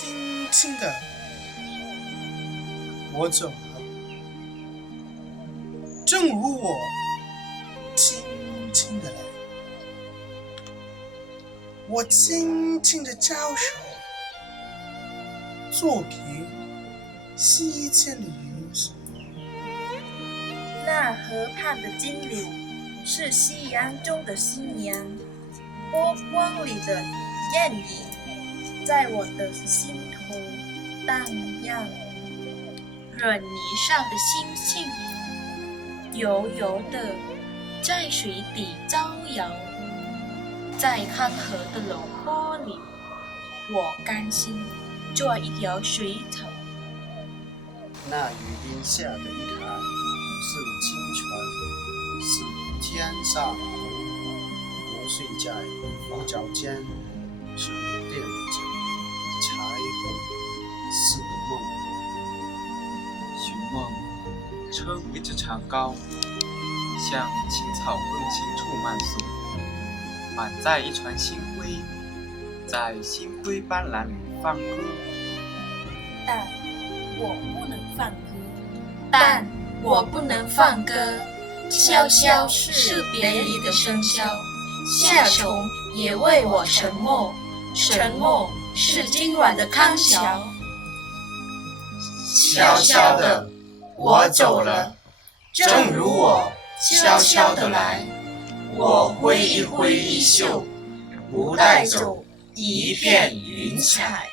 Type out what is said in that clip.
轻轻的，我走了，正如我轻轻的来。我轻轻的招手，做给西间的云水。那河畔的金柳是夕阳中的新娘，波光里的艳影在我的心头荡漾。软泥上的星星油油的在水底招摇，在康河的柔波里，我甘心做一条水草。那雨林下的一潭是清泉，是天上的虹。我睡在佛脚间，是垫着彩虹似的梦。寻梦，车回着长高，向青草更新处漫溯，满载一船星辉，在星辉斑斓里放歌。但我不能放歌，但我不能放歌。萧萧是别离的笙箫，夏虫也为我沉默，沉默是今晚的康桥。悄悄的，我走了，正如我悄悄的来。我挥一挥衣袖，不带走一片云彩。